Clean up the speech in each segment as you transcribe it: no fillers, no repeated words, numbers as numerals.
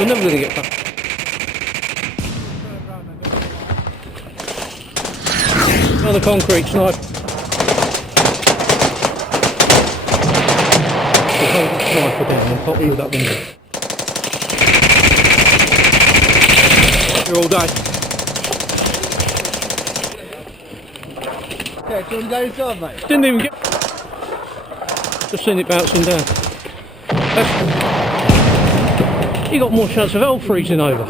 We're never going to get back. On the concrete snipe. The concrete sniper down and pop through that window. You're all day. Okay, do you want to go inside, mate? Didn't even get... Just seen it bouncing down. You got more chance of hell freezing over.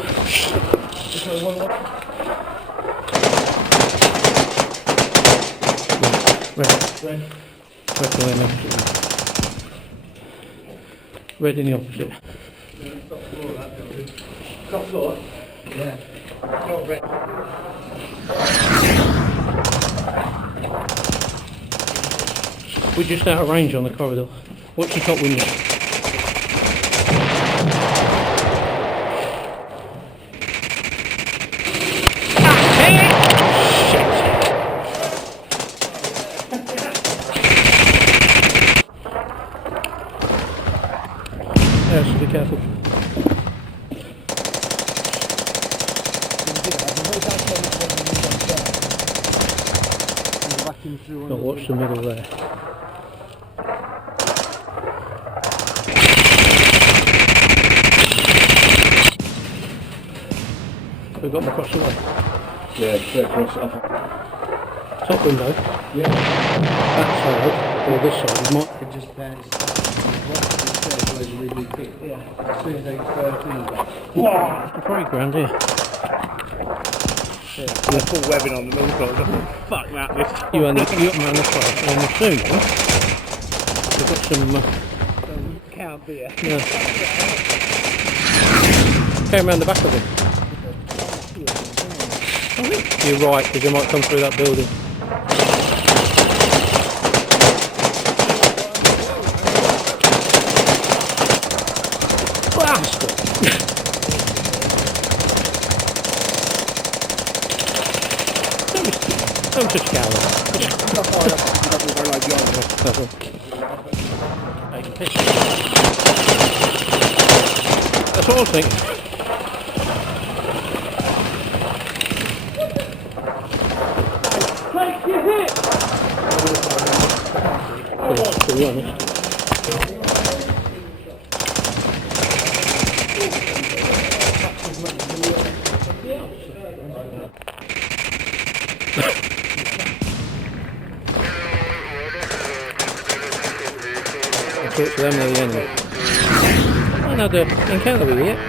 Red in the opposite. Top floor? Yeah. Not red. We're just out of range on the corridor. Watch the top window. Yeah, so be careful. Now watch the middle there. We've got them across the way. Yeah, straight across it. Top window. Yeah. That side, or this side, we might... Could just bounce. Really quick. Yeah. As soon as they go through that. Wow! It's the playground here. Yeah. Full webbing on the middle side. Fuck that. You only got around the side. I'm assuming they've got some... Can't be it. Yeah. Came around the back of it. I think you're right, because they might come through that building. Bastard! Don't touch Gary. That's what I was thinking. To be honest. I'll talk to them near the end. I know the encounter with you yet.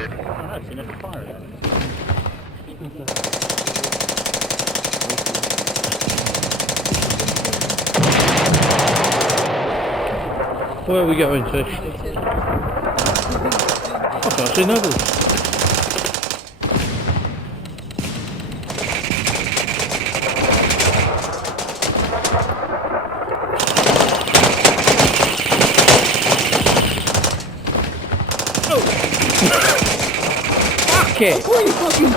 Where are we going to? I can't see nobody. Oh! Fuck it! What are you fucking...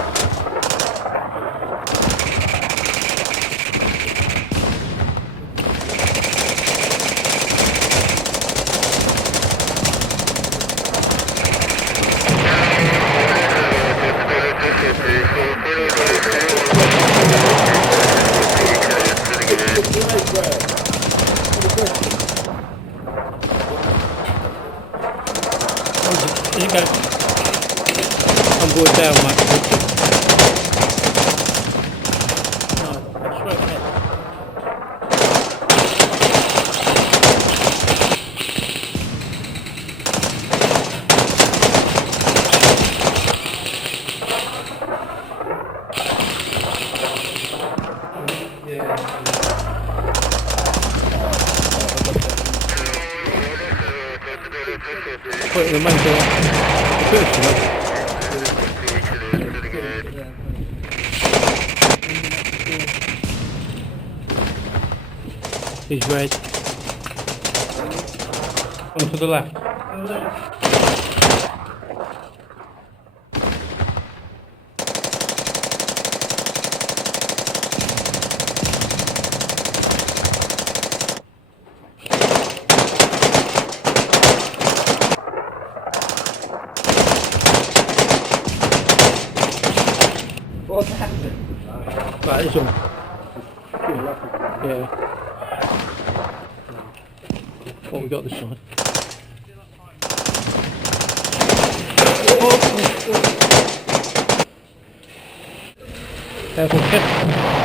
You go. I'm going down, mate. No, straight ahead. Put it in the main door. The first one. He's red. On to the left. What's happening? Right, this one. Yeah. What we got this side? Careful, careful.